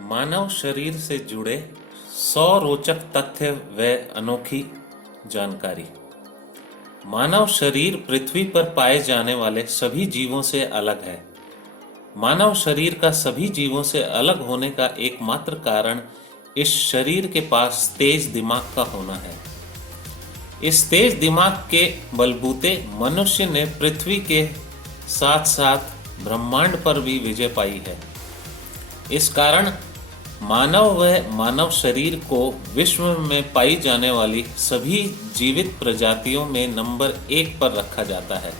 मानव शरीर से जुड़े 100 रोचक तथ्य व अनोखी जानकारी। मानव शरीर पृथ्वी पर पाए जाने वाले सभी जीवों से अलग है। मानव शरीर का सभी जीवों से अलग होने का एकमात्र कारण इस शरीर के पास तेज दिमाग का होना है। इस तेज दिमाग के बलबूते मनुष्य ने पृथ्वी के साथ साथ ब्रह्मांड पर भी विजय पाई है। इस कारण मानव व मानव शरीर को विश्व में पाई जाने वाली सभी जीवित प्रजातियों में नंबर 1 पर रखा जाता है,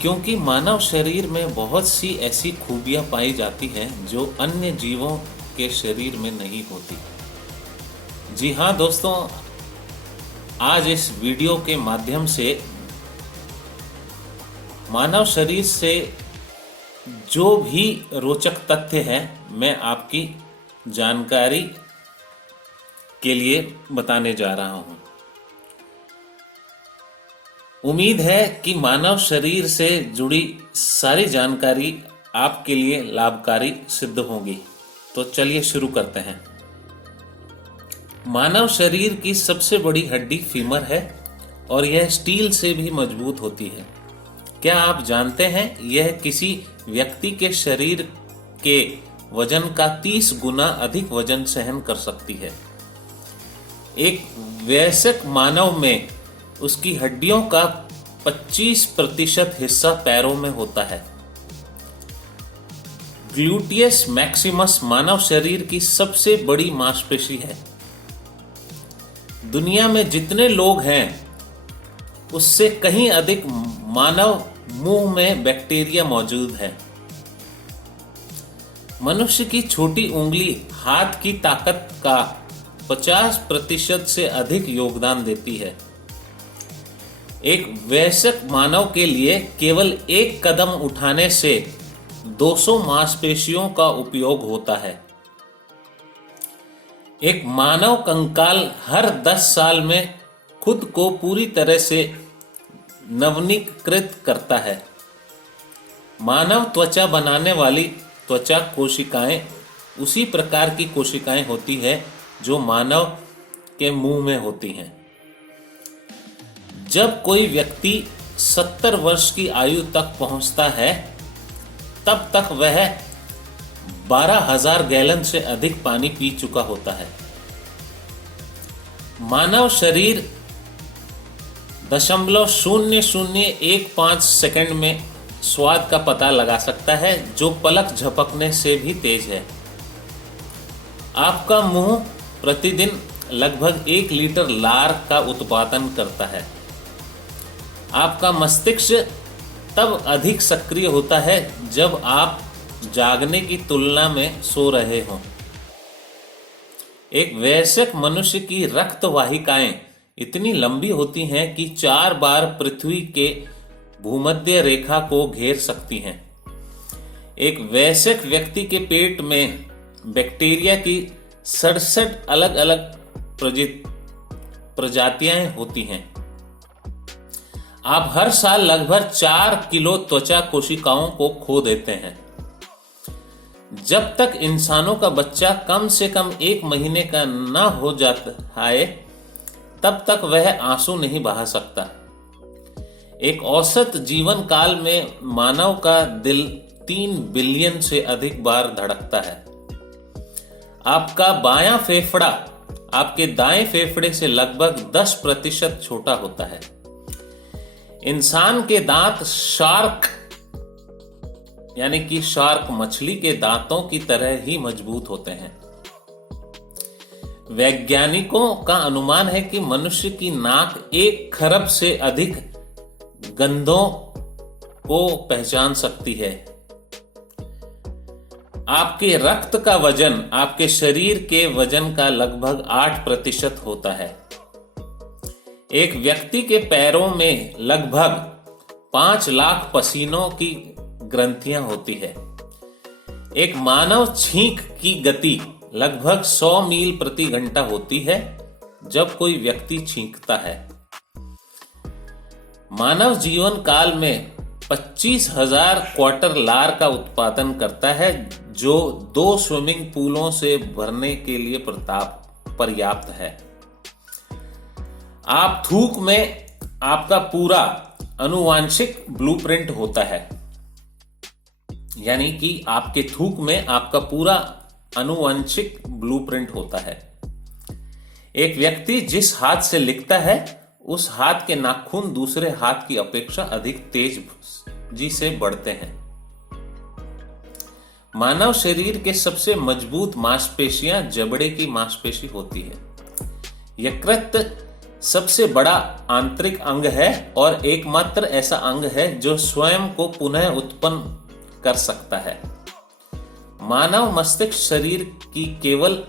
क्योंकि मानव शरीर में बहुत सी ऐसी खूबियां पाई जाती हैं जो अन्य जीवों के शरीर में नहीं होती। जी हाँ दोस्तों, आज इस वीडियो के माध्यम से मानव शरीर से जो भी रोचक तथ्य हैं मैं आपकी जानकारी के लिए बताने जा रहा हूं। उम्मीद है कि मानव शरीर से जुड़ी सारी जानकारी आपके लिए लाभकारी सिद्ध होगी। तो चलिए शुरू करते हैं। मानव शरीर की सबसे बड़ी हड्डी फीमर है और यह स्टील से भी मजबूत होती है। क्या आप जानते हैं यह किसी व्यक्ति के शरीर के वजन का 30 गुना अधिक वजन सहन कर सकती है। एक वयस्क मानव में उसकी हड्डियों का 25% हिस्सा पैरों में होता है। ग्लूटियस मैक्सिमस मानव शरीर की सबसे बड़ी मांसपेशी है। दुनिया में जितने लोग हैं उससे कहीं अधिक मानव मुंह में बैक्टीरिया मौजूद है। मनुष्य की छोटी उंगली हाथ की ताकत का 50% से अधिक योगदान देती है। एक वयस्क मानव के लिए केवल एक कदम उठाने से 200 मांसपेशियों का उपयोग होता है। एक मानव कंकाल हर 10 साल में खुद को पूरी तरह से नवीनीकृत करता है। मानव त्वचा बनाने वाली त्वचा कोशिकाएं उसी प्रकार की कोशिकाएं होती है जो मानव के मुंह में होती हैं। जब कोई व्यक्ति 70 वर्ष की आयु तक पहुंचता है तब तक वह 12,000 गैलन से अधिक पानी पी चुका होता है। मानव शरीर 0.0015 सेकंड में स्वाद का पता लगा सकता है, जो पलक झपकने से भी तेज है। आपका मुंह प्रतिदिन लगभग 1 लीटर लार का उत्पादन करता है। आपका मस्तिष्क तब अधिक सक्रिय होता है जब आप जागने की तुलना में सो रहे हों। एक वयस्क मनुष्य की रक्त वाहिकाएं इतनी लंबी होती हैं कि 4 बार पृथ्वी के भूमध्य रेखा को घेर सकती हैं। एक वयस्क व्यक्ति के पेट में बैक्टीरिया की 67 अलग अलग प्रजातियां होती हैं। आप हर साल लगभग 4 किलो त्वचा कोशिकाओं को खो देते हैं। जब तक इंसानों का बच्चा कम से कम 1 महीने का न हो जाता है तब तक वह आंसू नहीं बहा सकता। एक औसत जीवन काल में मानव का दिल 3 बिलियन से अधिक बार धड़कता है। आपका बायां फेफड़ा आपके दाएं फेफड़े से लगभग 10% छोटा होता है। इंसान के दांत शार्क यानी कि शार्क मछली के दांतों की तरह ही मजबूत होते हैं। वैज्ञानिकों का अनुमान है कि मनुष्य की नाक 1 खरब से अधिक गंधों को पहचान सकती है। आपके रक्त का वजन आपके शरीर के वजन का लगभग 8% होता है। एक व्यक्ति के पैरों में लगभग 5 लाख पसीनों की ग्रंथियां होती है। एक मानव छींक की गति लगभग 100 मील प्रति घंटा होती है जब कोई व्यक्ति छींकता है। मानव जीवन काल में 25,000 क्वार्टर लार का उत्पादन करता है, जो 2 स्विमिंग पूलों से भरने के लिए पर्याप्त है। आप थूक में आपका पूरा आनुवांशिक ब्लूप्रिंट होता है, यानी कि आपके थूक में आपका पूरा आनुवंशिक ब्लूप्रिंट होता है। एक व्यक्ति जिस हाथ से लिखता है उस हाथ के नाखून दूसरे हाथ की अपेक्षा अधिक तेजी से बढ़ते हैं। मानव शरीर के सबसे मजबूत मांसपेशियां जबड़े की मांसपेशी होती है। यकृत सबसे बड़ा आंतरिक अंग है और एकमात्र ऐसा अंग है जो स्वयं को पुनः उत्पन्न कर सकता है। मानव मस्तिष्क शरीर की केवल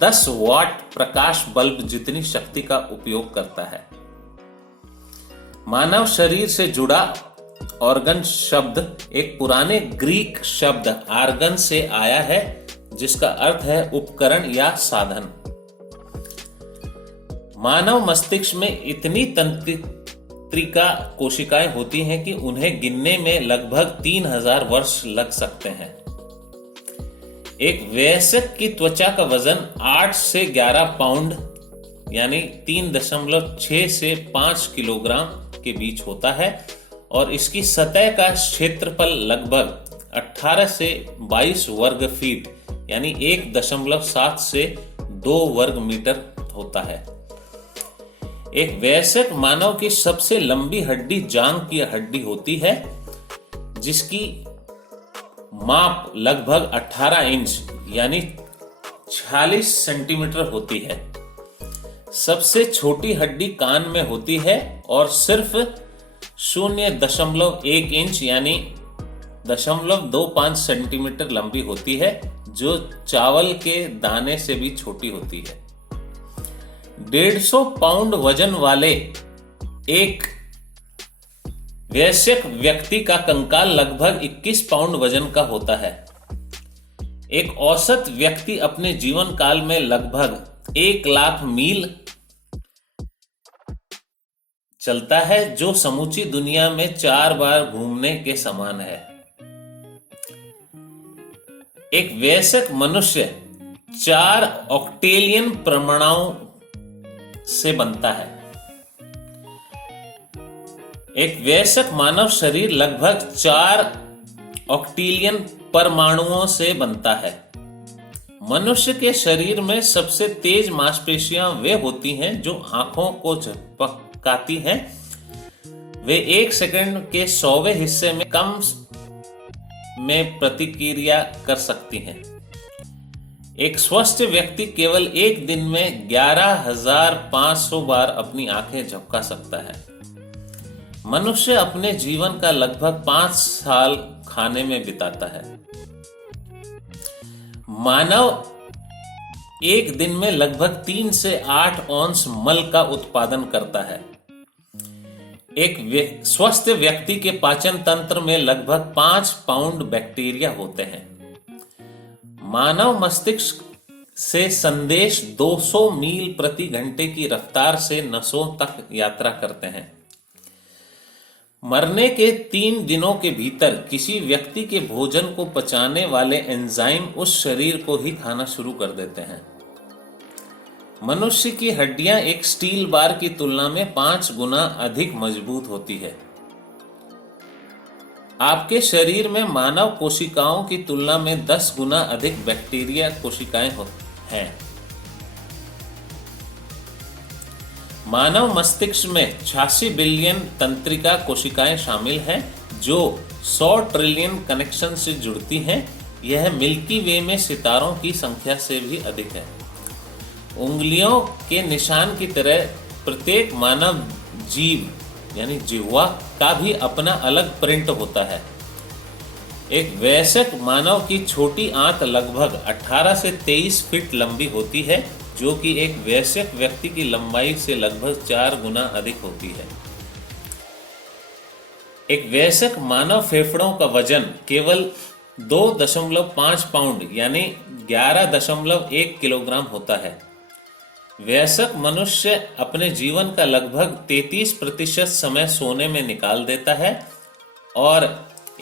10 वाट प्रकाश बल्ब जितनी शक्ति का उपयोग करता है। मानव शरीर से जुड़ा ऑर्गन शब्द एक पुराने ग्रीक शब्द आर्गन से आया है, जिसका अर्थ है उपकरण या साधन। मानव मस्तिष्क में इतनी तंत्रिका कोशिकाएं होती हैं कि उन्हें गिनने में लगभग 3000 वर्ष लग सकते हैं। एक वयस्क की त्वचा का वजन 8 से 11 पाउंड यानी 3.6 से 5 किलोग्राम के बीच होता है और इसकी सतह का क्षेत्रफल लगभग 18 से 22 वर्ग फीट यानी 1.7 से 2 वर्ग मीटर होता है। एक वयस्क मानव की सबसे लंबी हड्डी जांघ की हड्डी होती है, जिसकी माप लगभग 18 इंच यानी 46 सेंटीमीटर होती है। सबसे छोटी हड्डी कान में होती है और सिर्फ 0.1 इंच यानी 0.25 सेंटीमीटर लंबी होती है, जो चावल के दाने से भी छोटी होती है। 150 पाउंड वजन वाले एक वयस्क व्यक्ति का कंकाल लगभग 21 पाउंड वजन का होता है। एक औसत व्यक्ति अपने जीवन काल में लगभग 1 लाख मील चलता है, जो समूची दुनिया में 4 बार घूमने के समान है। एक वयस्क मनुष्य 4 ऑक्टेलियन परमाणुओं से बनता है। एक वयस्क मानव शरीर लगभग 4 ऑक्टेलियन परमाणुओं से बनता है। मनुष्य के शरीर में सबसे तेज मांसपेशियां वे होती हैं जो आंखों को झपकाती हैं। वे 1 सेकंड के 100वें हिस्से में कम में प्रतिक्रिया कर सकती हैं। एक स्वस्थ व्यक्ति केवल एक दिन में 11,500 बार अपनी आंखें झपका सकता है। मनुष्य अपने जीवन का लगभग 5 साल खाने में बिताता है। मानव एक दिन में लगभग 3 से 8 औंस मल का उत्पादन करता है। एक स्वस्थ व्यक्ति के पाचन तंत्र में लगभग 5 पाउंड बैक्टीरिया होते हैं। मानव मस्तिष्क से संदेश 200 मील प्रति घंटे की रफ्तार से नसों तक यात्रा करते हैं। मरने के 3 दिनों के भीतर किसी व्यक्ति के भोजन को पचाने वाले एंजाइम उस शरीर को ही खाना शुरू कर देते हैं। मनुष्य की हड्डियां एक स्टील बार की तुलना में 5 गुना अधिक मजबूत होती है। आपके शरीर में मानव कोशिकाओं की तुलना में 10 गुना अधिक बैक्टीरिया कोशिकाएं हैं। मानव मस्तिष्क में 86 बिलियन तंत्रिका कोशिकाएं शामिल हैं, जो 100 ट्रिलियन कनेक्शन से जुड़ती हैं। यह मिल्की वे में सितारों की संख्या से भी अधिक है। उंगलियों के निशान की तरह प्रत्येक मानव जीव यानी जिह्वा का भी अपना अलग प्रिंट होता है। एक वयस्क मानव की छोटी आंत लगभग 18 से 23 फीट लंबी होती है, जो कि एक वयस्क व्यक्ति की लंबाई से लगभग 4 गुना अधिक होती है। एक वयस्क मानव फेफड़ों का वजन केवल 2.5 पाउंड यानी 11.1 किलोग्राम होता है। वयस्क मनुष्य अपने जीवन का लगभग 33% समय सोने में निकाल देता है और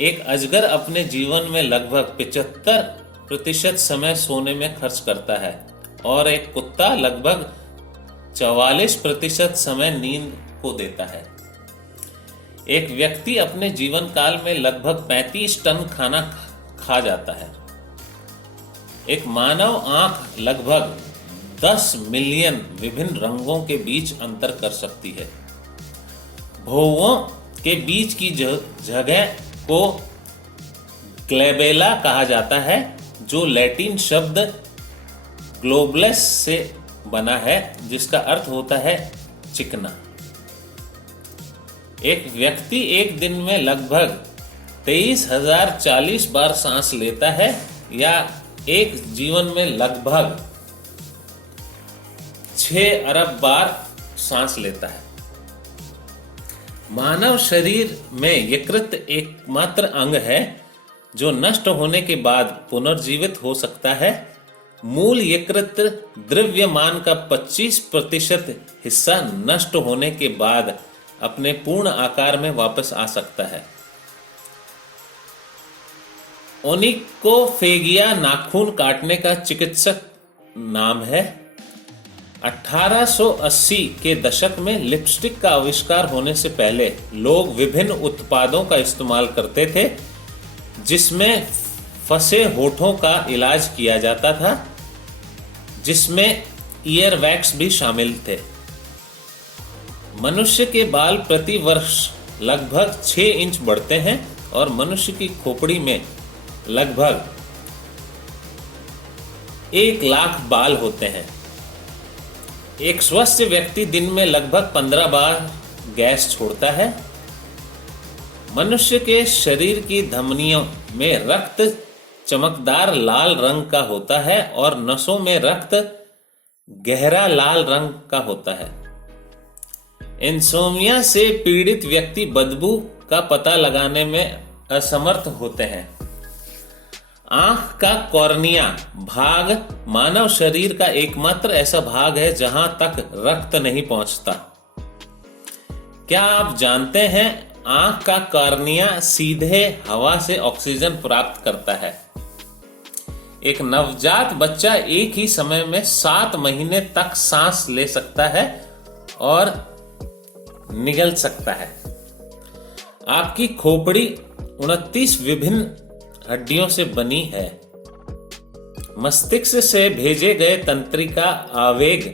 एक अजगर अपने जीवन में लगभग 75 प्रतिशत समय सोने में खर्च करता है और एक कुत्ता लगभग 44% समय नींद को देता है। एक व्यक्ति अपने जीवन काल में लगभग 35 टन खाना खा जाता है। एक मानव आंख लगभग 10 मिलियन विभिन्न रंगों के बीच अंतर कर सकती है। भौहों के बीच की जगह को ग्लेबेला कहा जाता है, जो लैटिन शब्द ग्लोबलस से बना है, जिसका अर्थ होता है चिकना। एक व्यक्ति एक दिन में लगभग 23,040 बार सांस लेता है या एक जीवन में लगभग 6 अरब बार सांस लेता है। मानव शरीर में यकृत एकमात्र अंग है जो नष्ट होने के बाद पुनर्जीवित हो सकता है। मूल यकृत द्रव्यमान का 25% हिस्सा नष्ट होने के बाद अपने पूर्ण आकार में वापस आ सकता है। ओनिकोफेगिया नाखून काटने का चिकित्सक नाम है। 1880 के दशक में लिपस्टिक का आविष्कार होने से पहले लोग विभिन्न उत्पादों का इस्तेमाल करते थे जिसमें फंसे होठों का इलाज किया जाता था, जिसमें ईयर वैक्स भी शामिल थे। मनुष्य के बाल प्रति वर्ष लगभग 6 इंच बढ़ते हैं और मनुष्य की खोपड़ी में लगभग 1 लाख बाल होते हैं। एक स्वस्थ व्यक्ति दिन में लगभग 15 बार गैस छोड़ता है। मनुष्य के शरीर की धमनियों में रक्त चमकदार लाल रंग का होता है और नसों में रक्त गहरा लाल रंग का होता है। इंसोम्निया से पीड़ित व्यक्ति बदबू का पता लगाने में असमर्थ होते हैं। आंख का कॉर्निया भाग मानव शरीर का एकमात्र ऐसा भाग है जहां तक रक्त नहीं पहुंचता। क्या आप जानते हैं आंख का कॉर्निया सीधे हवा से ऑक्सीजन प्राप्त करता है। एक नवजात बच्चा एक ही समय में 7 महीने तक सांस ले सकता है और निगल सकता है। आपकी खोपड़ी 29 विभिन्न हड्डियों से बनी है। मस्तिष्क से भेजे गए तंत्रिका आवेग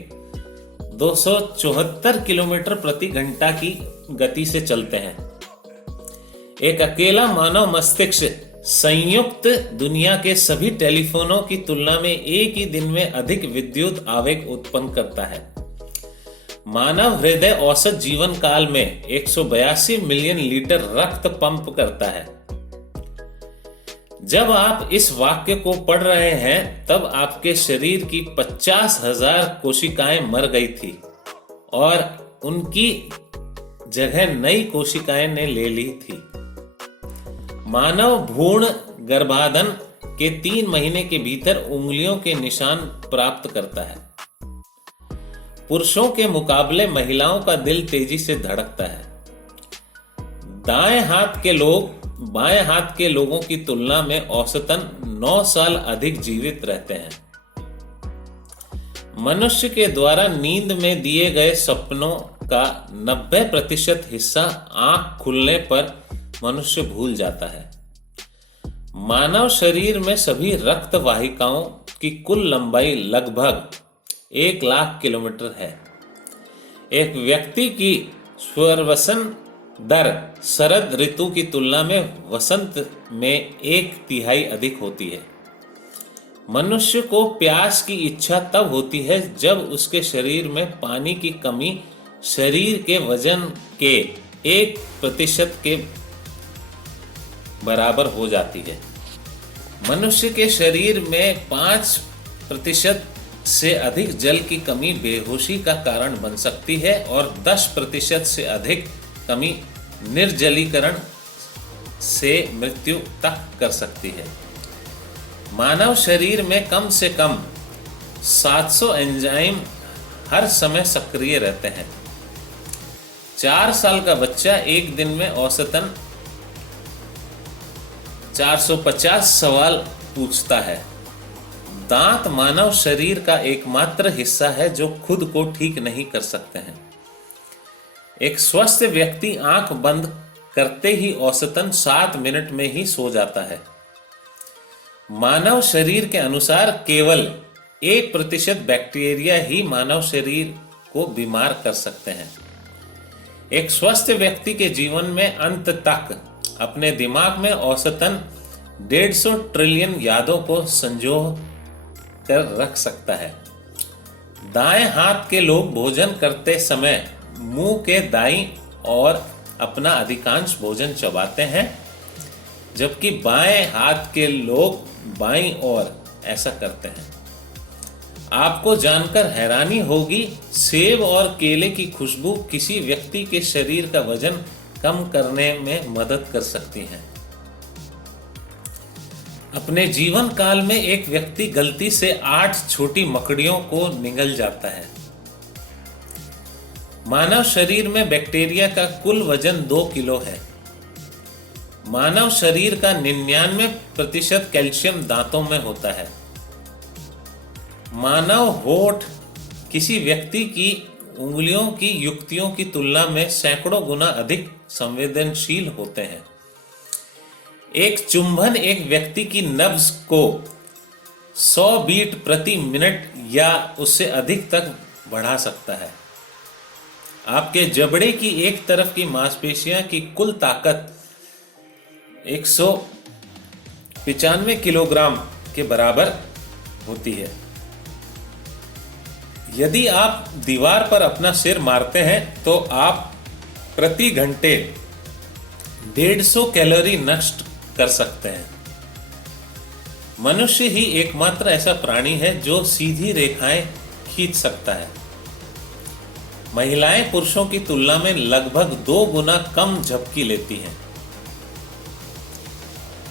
274 किलोमीटर प्रति घंटा की गति से चलते हैं। एक अकेला मानव मस्तिष्क संयुक्त दुनिया के सभी टेलीफोनों की तुलना में एक ही दिन में अधिक विद्युत आवेग उत्पन्न करता है। मानव हृदय औसत जीवन काल में 182 मिलियन लीटर रक्त पंप करता है। जब आप इस वाक्य को पढ़ रहे हैं तब आपके शरीर की 50,000 कोशिकाएं मर गई थी और उनकी जगह नई कोशिकाएं ने ले ली थी। मानव भ्रूण गर्भाधान के 3 महीने के भीतर उंगलियों के निशान प्राप्त करता है। पुरुषों के मुकाबले महिलाओं का दिल तेजी से धड़कता है। दाएं हाथ के लोग बाएं हाथ के लोगों की तुलना में औसतन 9 साल अधिक जीवित रहते हैं। मनुष्य के द्वारा नींद में दिए गए सपनों का 90% हिस्सा आंख खुलने पर मनुष्य भूल जाता है। मानव शरीर में सभी रक्त वाहिकाओं की कुल लंबाई लगभग 1 लाख किलोमीटर है। एक व्यक्ति की श्वसन दर शरद ऋतु की तुलना में वसंत में 1/3 अधिक होती है। मनुष्य को प्यास की इच्छा तब होती है जब उसके शरीर में पानी की कमी शरीर के वजन के 1% के बराबर हो जाती है। मनुष्य के शरीर में 5% से अधिक जल की कमी बेहोशी का कारण बन सकती है और 10% से अधिक कमी निर्जलीकरण से मृत्यु तक कर सकती है। मानव शरीर में कम से कम 700 एंजाइम हर समय सक्रिय रहते हैं। 4 साल का बच्चा एक दिन में औसतन 450 सवाल पूछता है। दांत मानव शरीर का एकमात्र हिस्सा है जो खुद को ठीक नहीं कर सकते हैं। एक स्वस्थ व्यक्ति आंख बंद करते ही औसतन 7 मिनट में ही सो जाता है। मानव शरीर के अनुसार केवल 1% बैक्टीरिया ही मानव शरीर को बीमार कर सकते हैं। एक स्वस्थ व्यक्ति के जीवन में अंत तक अपने दिमाग में औसतन 150 ट्रिलियन यादों को संजो कर रख सकता है। दाएं हाथ के लोग भोजन करते समय मुंह के दाईं ओर अपना अधिकांश भोजन चबाते हैं, जबकि बाएं हाथ के लोग बाईं ओर ऐसा करते हैं। आपको जानकर हैरानी होगी, सेब और केले की खुशबू किसी व्यक्ति के शरीर का वजन कम करने में मदद कर सकती हैं। अपने जीवन काल में एक व्यक्ति गलती से 8 छोटी मकड़ियों को निगल जाता है। मानव शरीर में बैक्टीरिया का कुल वजन 2 किलो है। मानव शरीर का 99% कैल्शियम दांतों में होता है। मानव होठ किसी व्यक्ति की उंगलियों की युक्तियों की तुलना में सैकड़ों गुना अधिक संवेदनशील होते हैं। एक चुंबन एक व्यक्ति की नब्ज को 100 बीट प्रति मिनट या उससे अधिक तक बढ़ा सकता है। आपके जबड़े की एक तरफ की मांसपेशियां की कुल ताकत 195 किलोग्राम के बराबर होती है। यदि आप दीवार पर अपना सिर मारते हैं तो आप प्रति घंटे 150 कैलोरी नष्ट कर सकते हैं। मनुष्य ही एकमात्र ऐसा प्राणी है जो सीधी रेखाएं खींच सकता है। महिलाएं पुरुषों की तुलना में लगभग 2 गुना कम झपकी लेती हैं।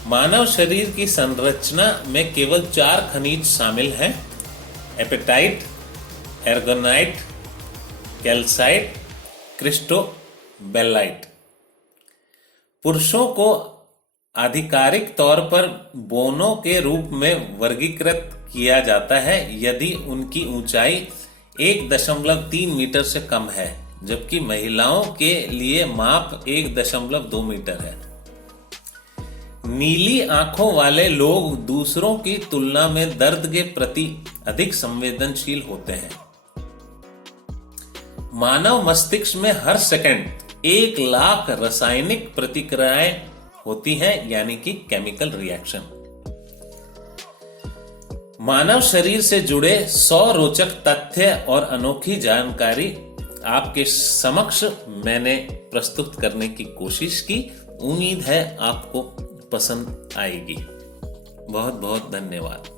मानव शरीर की संरचना में केवल 4 खनिज शामिल हैं: एपेटाइट, एर्गोनाइट, कैल्साइट, क्रिस्टोबेलाइट। पुरुषों को आधिकारिक तौर पर बोनों के रूप में वर्गीकृत किया जाता है यदि उनकी ऊंचाई 1.3 मीटर से कम है, जबकि महिलाओं के लिए माप 1.2 मीटर है। नीली आंखों वाले लोग दूसरों की तुलना में दर्द के प्रति अधिक संवेदनशील होते हैं। मानव मस्तिष्क में हर सेकंड 1 लाख रासायनिक प्रतिक्रियाएं होती हैं, यानी कि केमिकल रिएक्शन। मानव शरीर से जुड़े 100 रोचक तथ्य और अनोखी जानकारी आपके समक्ष मैंने प्रस्तुत करने की कोशिश की। उम्मीद है आपको पसंद आएगी। बहुत बहुत धन्यवाद।